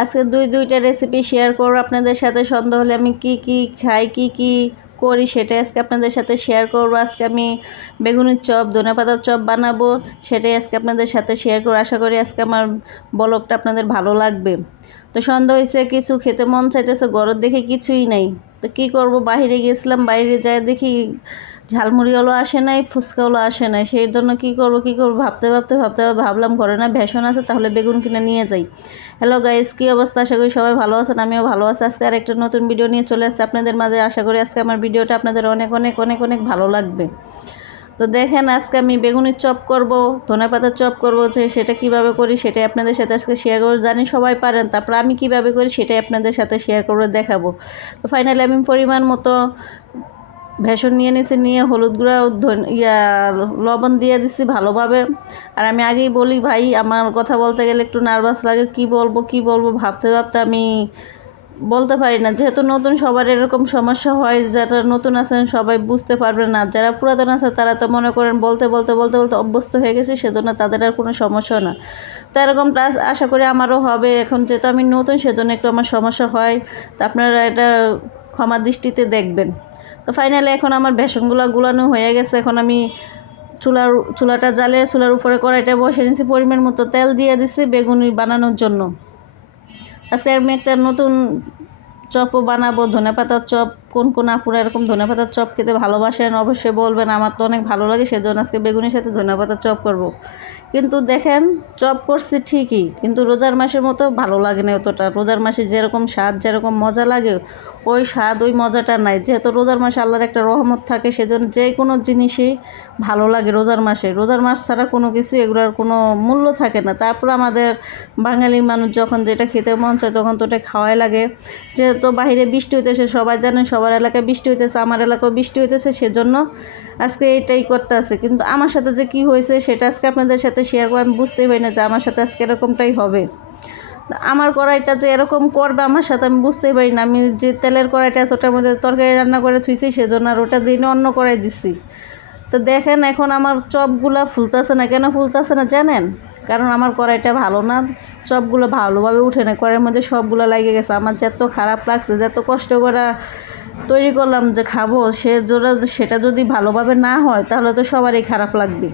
আজকে দুইটা recipe share করব আপনাদের সাথে। সন্ধ্যা হলে আমি কি কি খাই, কি কি করি সেটাই আজকে আপনাদের সাথে শেয়ার করব। আজকে আমি বেগুনের চপ, ধনেপাতার চপ বানাবো, সেটাই আজকে আপনাদের সাথে শেয়ার করব। আশা করি আজকে আমার ব্লগটা আপনাদের ভালো লাগবে। তো সন্ধ্যা হয়েছে, কিছু খেতে মন চাইতেছে, ঘরের দেখে কিছুই নাই। তো কি করব, বাইরে গেছিলাম, বাইরে যাই দেখি ঝালমুড়িওয়ালা আসে নাই, ফুচকাওয়ালা আসে নাই। সেই জন্য কি করব ভাবতে ভাবলাম ঘরে না বেসন আছে, তাহলে বেগুন কিনে নিয়ে যাই। হ্যালো গাইস, কী অবস্থা? আশা করি সবাই ভালো আছেন, আমিও ভালো আছি। আজকে আর একটা নতুন ভিডিও নিয়ে চলে আসছে আপনাদের মাঝে। আশা করি আজকে আমার ভিডিওটা আপনাদের অনেক অনেক অনেক অনেক ভালো লাগবে। তো দেখেন, আজকে আমি বেগুনের চপ করব, ধনেপাতার চপ করব। সেটা কিভাবে করি সেটাই আপনাদের সাথে আজকে শেয়ার করব। জানি সবাই পারেন, তারপর আমি কিভাবে করি সেটাই আপনাদের সাথে শেয়ার করে দেখাবো। তো ফাইনালি আমি পরিমাণ মতো বেসন নিয়ে নিয়েছি, নিয়ে হলুদ গুঁড়া, লবণ দিয়ে দিছি ভালোভাবে। আর আমি আগেই বলি ভাই, আমার কথা বলতে গেলে একটু নার্ভাস লাগে, কি বলবো ভাবতে আমি বলতে পারি না। যেহেতু নতুন, সবার এরকম সমস্যা হয়। যারা নতুন আছেন সবাই বুঝতে পারবে না, যারা পুরাতন আছে তারা তো মনে করেন বলতে অভ্যস্ত হয়ে গেছে, সেজন্য তাদের আর কোনো সমস্যা না। তো এরকমটা আশা করি আমারও হবে। এখন যেহেতু আমি নতুন, সেজন্য একটু আমার সমস্যা হয়। তো আপনারা এটা ক্ষমা দৃষ্টিতে দেখবেন। তো ফাইনালি এখন আমার বেসনগুলো গুলানো হয়ে গেছে। এখন আমি চুলাটা জ্বালিয়ে চুলার উপরে কড়াইটা বসে নিয়েছি, পরিমাণ মতো তেল দিয়ে দিছি বেগুনি বানানোর জন্য। আজকে আমি একটা নতুন চপও বানাবো, ধনেপাতার চপ। কোন আপুরা এরকম ধনেপাতার চপ খেতে ভালোবাসেন অবশ্যই বলবেন। আমার তো অনেক ভালো লাগে, সেজন্য আজকে বেগুনের সাথে ধনেপাতার চপ করব। কিন্তু দেখেন, চপ করছি ঠিকই, কিন্তু রোজার মাসের মতো ভালো লাগে না অতটা। রোজার মাসে যেরকম স্বাদ, যেরকম মজা লাগে, ওই স্বাদ, ওই মজাটা নাই। যেহেতু রোজার মাসে আল্লাহর একটা রহমত থাকে, সেজন্য যে কোনো জিনিসই ভালো লাগে রোজার মাসে। রোজার মাস ছাড়া কোনো কিছু, এগুলোর কোনো মূল্য থাকে না। তারপর আমাদের বাঙালি মানুষ যখন যেটা খেতে মন চায় তখন তো ওটা খাওয়াই লাগে। যেহেতু বাইরে বৃষ্টি হইতেছে, সবাই জানেন সবার এলাকায় বৃষ্টি হইতেছে, আমার এলাকায় বৃষ্টি হইতেছে, সেজন্য আজকে এইটাই করতে আছে। কিন্তু আমার সাথে যে কি হয়েছে সেটা আজকে আপনাদের সাথে শেয়ার করে আমি বুঝতেই পারি না যে আমার সাথে আজকে এরকমটাই হবে। আমার কড়াইটা যে এরকম করবে আমার সাথে আমি বুঝতেই পারি না। আমি যে তেলের কড়াইটা আছে ওটার মধ্যে তরকারি রান্না করে থুইছি, সেজন্য আর ওটা দিয়ে অন্য কড়াই দিছি। তো দেখেন, এখন আমার চপগুলা ফুলতেছে না। কেন ফুলতেছে না জানেন? কারণ আমার কড়াইটা ভালো না, চপগুলো ভালোভাবে উঠে না, কড়াইয়ের মধ্যে সবগুলো লেগে গেছে। আমার যত খারাপ লাগছে, যত কষ্ট করে তৈরি করলাম যে খাবো, সেটা যদি ভালোভাবে না হয় তাহলে তো সবারই খারাপ লাগবে।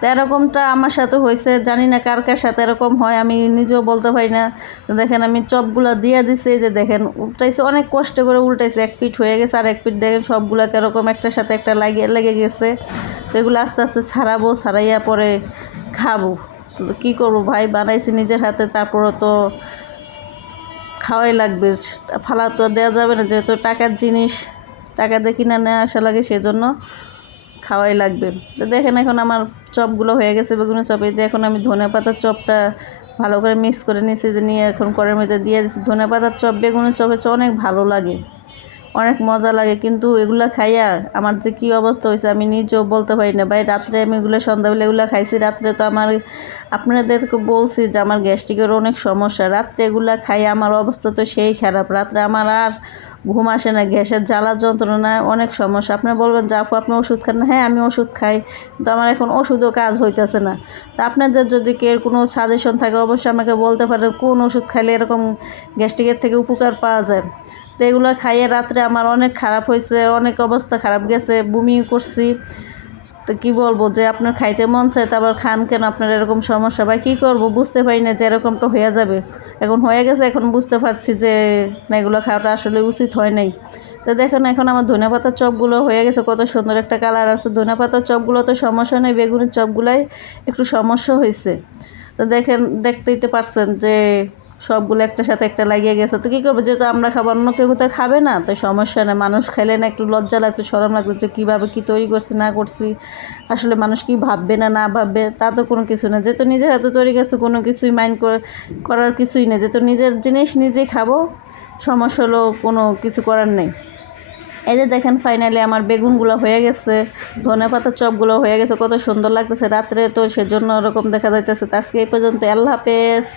তো এরকমটা আমার সাথে হয়েছে, জানি না কার সাথে এরকম হয়, আমি নিজেও বলতে পারি না। দেখেন, আমি চপগুলো দিয়ে দিছি, যে দেখেন উল্টাইছে, অনেক কষ্ট করে উল্টাইছে। এক পিঠ হয়ে গেছে, আর এক পিঠ দেখেন সবগুলোকে এরকম একটার সাথে একটা লেগে গেছে। তো এগুলো আস্তে আস্তে ছাড়াইয়া পরে খাবো। তো কী করবো ভাই, বানাইছি নিজের হাতে, তারপরও তো খাওয়াই লাগবে, ফালা তো দেওয়া যাবে না। যেহেতু টাকার জিনিস, টাকা দিয়ে কিনে নেওয়া আসা লাগে, সেজন্য খাওয়াই লাগবে। তো দেখেন, এখন আমার চপগুলো হয়ে গেছে, বেগুনের চপে। যে এখন আমি ধনেপাতার চপটা ভালো করে মিক্স করে নিয়েছি, যে নিয়ে এখন কড়াইয়ের মধ্যে দিয়ে দিচ্ছি। ধনেপাতার চপ বেগুনের চপ হচ্ছে অনেক ভালো লাগে, অনেক মজা লাগে। কিন্তু এগুলো খাইয়া আমার যে কী অবস্থা হয়েছে আমি নিজেও বলতে পারি না ভাই। রাত্রে আমি সন্ধ্যাবেলা এগুলো খাইছি। রাত্রে তো আপনাদেরকে বলছি যে আমার গ্যাস্ট্রিকের অনেক সমস্যা। রাত্রে এগুলো খাই আমার অবস্থা তো সেই খারাপ। রাত্রে আমার আর ঘুম আসে না, গ্যাসের জ্বালা যন্ত্রণা, অনেক সমস্যা। আপনি বলবেন যে আপু আপনি ওষুধ খান না? হ্যাঁ, আমি ওষুধ খাই, কিন্তু আমার এখন ওষুধও কাজ হইতেছে না। তা আপনাদের যদি কেউ কোনো সাজেশন থাকে অবশ্যই আমাকে বলতে পারেন, কোন ওষুধ খাইলে এরকম গ্যাস্ট্রিকের থেকে উপকার পাওয়া যায়। তো এগুলো খাইয়ে রাত্রে আমার অনেক খারাপ হয়েছে, অনেক অবস্থা খারাপ গেছে, বমি করছি। তো কী বলবো, যে আপনার খাইতে মন চায় তো আবার খান কেন? আপনার এরকম সমস্যা ভাই, কী করবো বুঝতে পারি না, যে এরকমটা হয়ে যাবে। এখন হয়ে গেছে, এখন বুঝতে পারছি যে না, এগুলো খাওয়াটা আসলে উচিত হয় নাই। তো দেখুন, এখন আমার ধনেপাতার চপগুলো হয়ে গেছে, কত সুন্দর একটা কালার আছে। ধনেপাতার চপগুলো তো সমস্যা নেই, বেগুনের চপগুলাই একটু সমস্যা হয়েছে। তো দেখেন, দেখতেই তো পারছেন যে সবগুলো একটার সাথে একটা লাগিয়ে গেছে। তো কী করবো, যেহেতু আমরা খাবো, অন্য কেউ তো খাবে না, তো সমস্যা নেই। মানুষ খাইলে না একটু লজ্জা লাগতো, শরম লাগতো, যে কীভাবে কী তৈরি করছি না করছি, আসলে মানুষ কি ভাববে না ভাববে, তা তো কোনো কিছু না। যেহেতু নিজের হাতে তৈরি করছে, কোনো কিছুই মাইন্ড করার কিছুই নেই। যেহেতু নিজের জিনিস নিজেই খাবো, সমস্যা হলো কোনো কিছু করার নেই। এই যে দেখেন, ফাইনালি আমার বেগুনগুলো হয়ে গেছে, ধনেপাতার চপগুলো হয়ে গেছে, কত সুন্দর লাগতেছে। রাত্রে তো সেজন্য ওরকম দেখা যাইতেছে। তো আজকে এই পর্যন্ত, আল্লাহ হাফেজ।